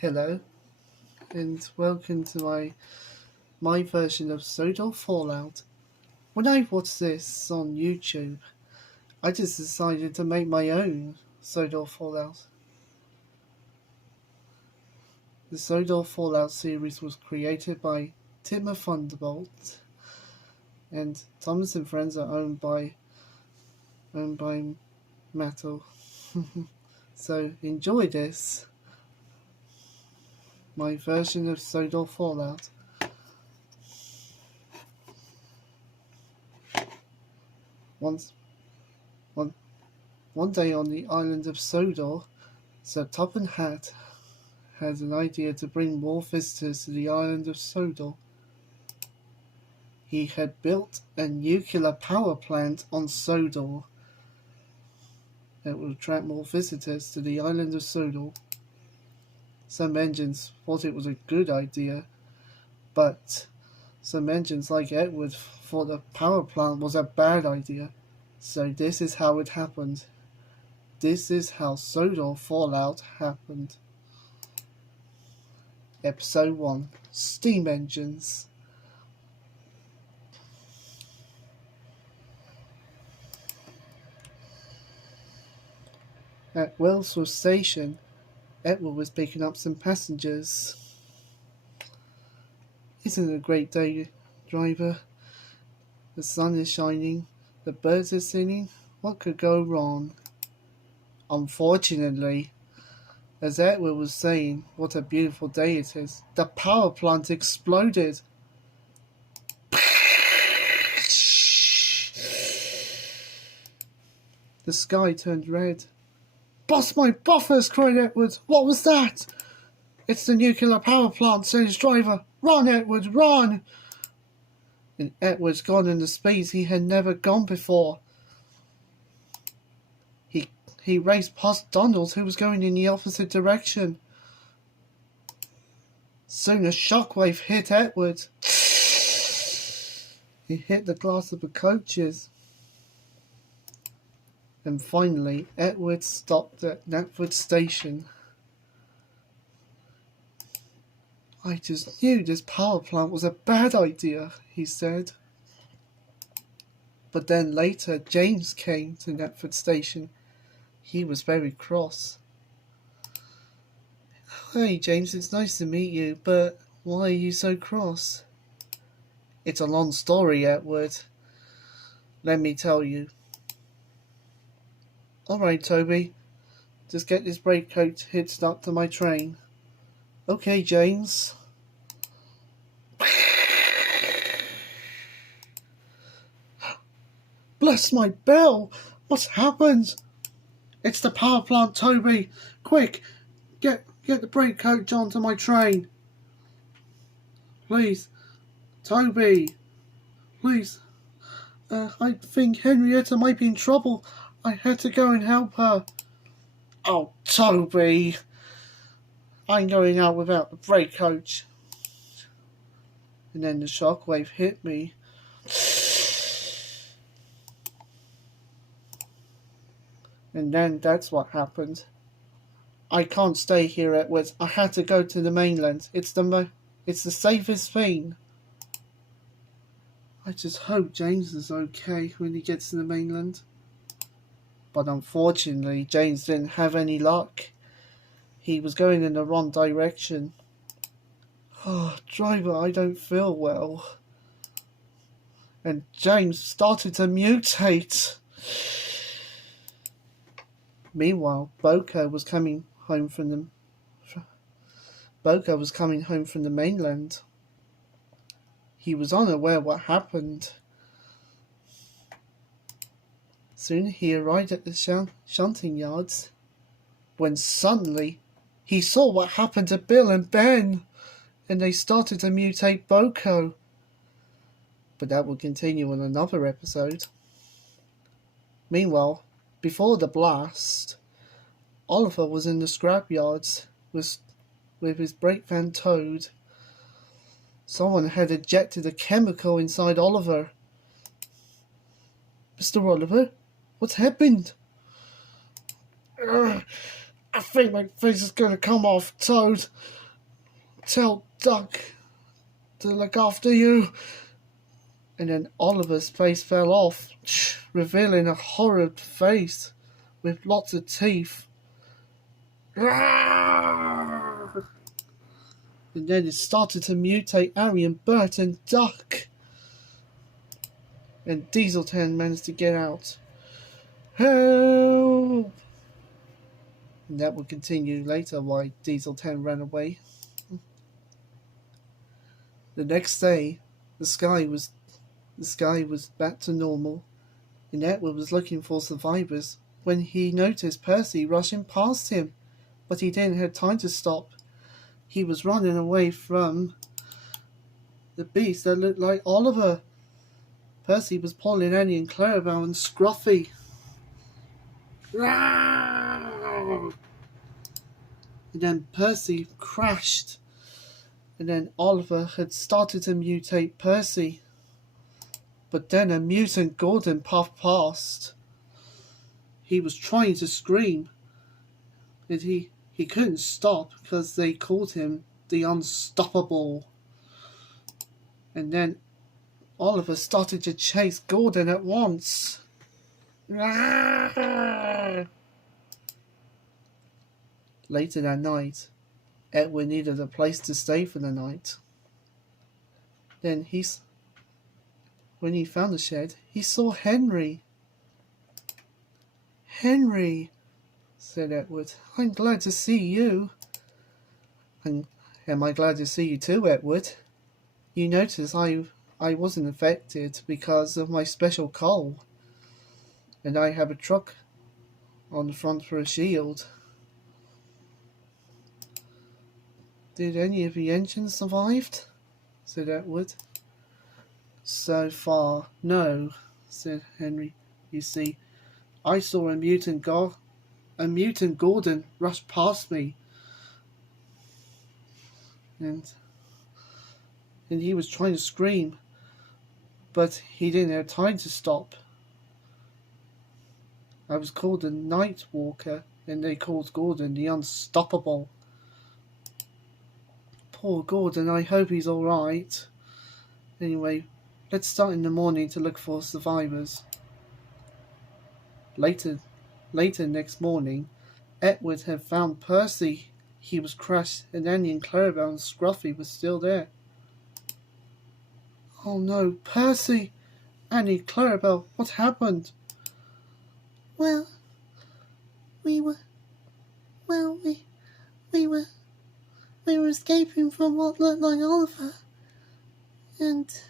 Hello, and welcome to my version of Sodor Fallout. When I watched this on YouTube, I just decided to make my own Sodor Fallout. The Sodor Fallout series was created by Timmer Thunderbolt, and Thomas and Friends are owned by Metal. So enjoy this. My version of Sodor Fallout. One day on the island of Sodor, Sir Topham Hatt had an idea to bring more visitors to the island of Sodor. He had built a nuclear power plant on Sodor that would attract more visitors to the island of Sodor. Some engines thought it was a good idea, but some engines like Edward thought the power plant was a bad idea. So this is how it happened. This is how Sodor Fallout happened. Episode 1. Steam Engines. At Wellsworth Station, Edward was picking up some passengers. Isn't it a great day, driver? The sun is shining, the birds are singing. What could go wrong? Unfortunately, as Edward was saying, what a beautiful day it is, the power plant exploded. The sky turned red. "Bust my buffers!" cried Edward. "What was that?" "It's the nuclear power plant," said his driver. "Run, Edward, run!" And Edward's gone in the speeds he had never gone before. He raced past Donald, who was going in the opposite direction. Soon a shockwave hit Edward. He hit the glass of the coaches. And finally, Edward stopped at Knapford Station. "I just knew this power plant was a bad idea," he said. But then later, James came to Knapford Station. He was very cross. "Hey, James, it's nice to meet you, but why are you so cross?" "It's a long story, Edward. Let me tell you." "All right, Toby. Just get this brake coat hitched up to my train." "Okay, James." "Bless my bell! What's happened?" "It's the power plant, Toby. Quick, get the brake coat onto my train. Please, Toby. Please. I think Henrietta might be in trouble. I had to go and help her." "Oh, Toby. I'm going out without the brake coat." And then the shockwave hit me. And then that's what happened. "I can't stay here, Edward. I had to go to the mainland. It's the safest thing." "I just hope James is okay when he gets to the mainland." But unfortunately, James didn't have any luck. He was going in the wrong direction. "Oh, driver, I don't feel well." And James started to mutate. Meanwhile, Boco was coming home from the mainland. He was unaware what happened. Soon he arrived at the shunting yards, when suddenly he saw what happened to Bill and Ben, and they started to mutate Boco. But that will continue in another episode. Meanwhile, before the blast, Oliver was in the scrapyards with his brake van towed. Someone had ejected a chemical inside Oliver. "Mr. Oliver, what's happened?" I think my face is going to come off, Toad. Tell Duck to look after you. And then Oliver's face fell off, revealing a horrid face with lots of teeth. And then it started to mutate Harry and Bert and Duck. And Dieselton managed to get out. Help! And that would continue later why Dieselton ran away. The next day, the sky was back to normal, and Edward was looking for survivors when he noticed Percy rushing past him, but he didn't have time to stop. He was running away from the beast that looked like Oliver. Percy was pulling Annie and Clarabelle and Scruffy. And then Percy crashed, and then Oliver had started to mutate Percy. But then a mutant Gordon puffed past. He was trying to scream, and he couldn't stop because they called him the Unstoppable. And then Oliver started to chase Gordon at once. Later that night, Edward needed a place to stay for the night. Then when he found the shed, he saw Henry. "Henry," said Edward, "I'm glad to see you." "And am I glad to see you too, Edward? You notice I wasn't affected because of my special coal. And I have a truck on the front for a shield." "Did any of the engines survive?" said Edward. "So far, no," said Henry. "You see, I saw a mutant Gordon rush past me, and he was trying to scream, but he didn't have time to stop. I was called a Night Walker, and they called Gordon the Unstoppable. Poor Gordon, I hope he's alright. Anyway, let's start in the morning to look for survivors." Later next morning, Edward had found Percy. He was crushed, and Annie and Clarabelle and Scruffy were still there. "Oh no, Percy! Annie, Clarabelle, what happened?" We were escaping from what looked like Oliver, and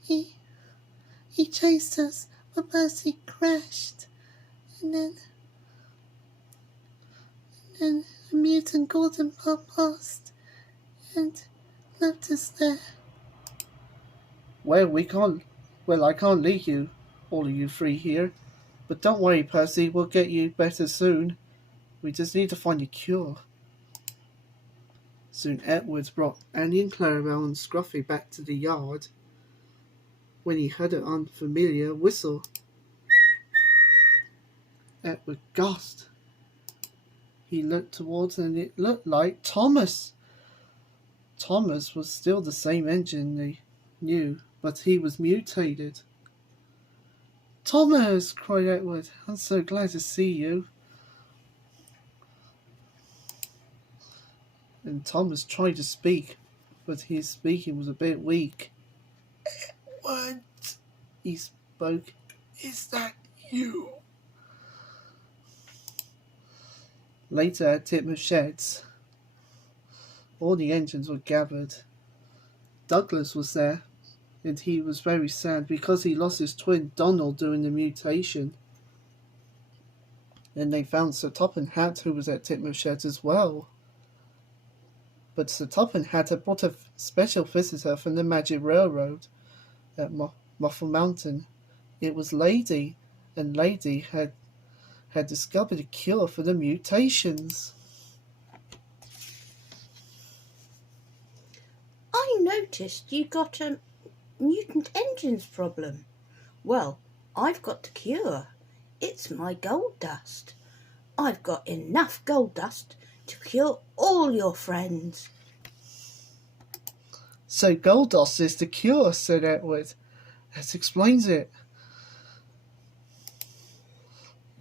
he chased us, but Percy crashed, and then a mutant Gordon popped past and left us there. I can't leave you, all of you three here, but don't worry, Percy, we'll get you better soon. We just need to find a cure." Soon Edward brought Annie and Clarabelle and Scruffy back to the yard when he heard an unfamiliar whistle. Edward gasped. He looked towards and it looked like Thomas. Thomas was still the same engine they knew, but he was mutated. "Thomas!" cried Edward. "I'm so glad to see you." And Thomas tried to speak, but his speaking was a bit weak. "Edward," he spoke, "is that you?" Later at Titmuss Sheds, all the engines were gathered. Douglas was there, and he was very sad because he lost his twin Donald during the mutation. Then they found Sir Topham Hatt, who was at Titmuss Sheds as well. But Sir Topham Hatt had brought a special visitor from the Magic Railroad at Muffle Mountain. It was Lady, and Lady had discovered a cure for the mutations. "I noticed you got a mutant engines problem. Well, I've got the cure. It's my gold dust. I've got enough gold dust to cure all your friends. So gold dust is the cure, said Edward. That explains it.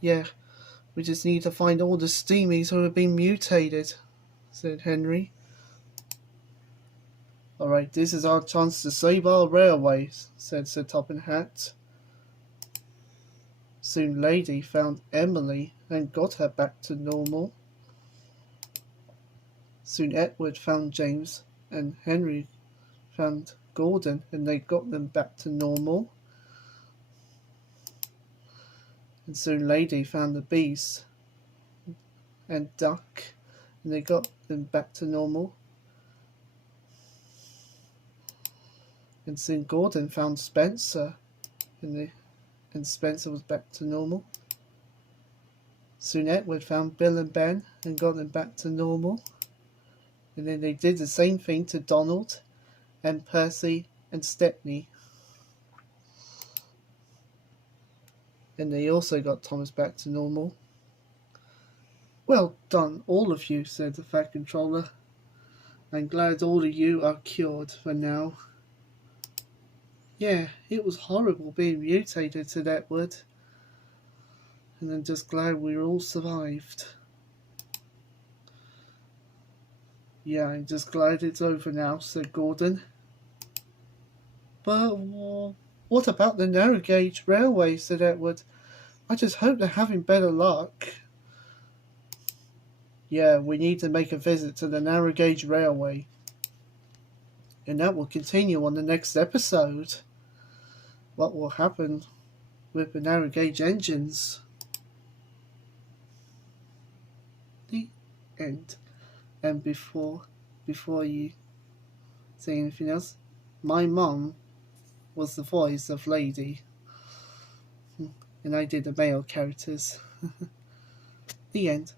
Yeah, we just need to find all the steamies who have been mutated, said Henry. Alright, this is our chance to save our railways, said Sir Topham Hatt. Soon Lady found Emily and got her back to normal. Soon Edward found James and Henry found Gordon and they got them back to normal. And soon Lady found the bees and Duck and they got them back to normal. And soon Gordon found Spencer and Spencer was back to normal. Soon Edward found Bill and Ben and got them back to normal. And then they did the same thing to Donald and Percy and Stepney. And they also got Thomas back to normal. Well done, all of you, said the Fat Controller. I'm glad all of you are cured for now. Yeah, it was horrible being mutated, said Edward. And I'm just glad we all survived. Yeah, I'm just glad it's over now, said Gordon. But what about the narrow gauge railway, said Edward. I just hope they're having better luck. Yeah, we need to make a visit to the narrow gauge railway. And that will continue on the next episode. What will happen with the narrow gauge engines? The end. And before you say anything else, my mum was the voice of Lady. And I did the male characters. The end.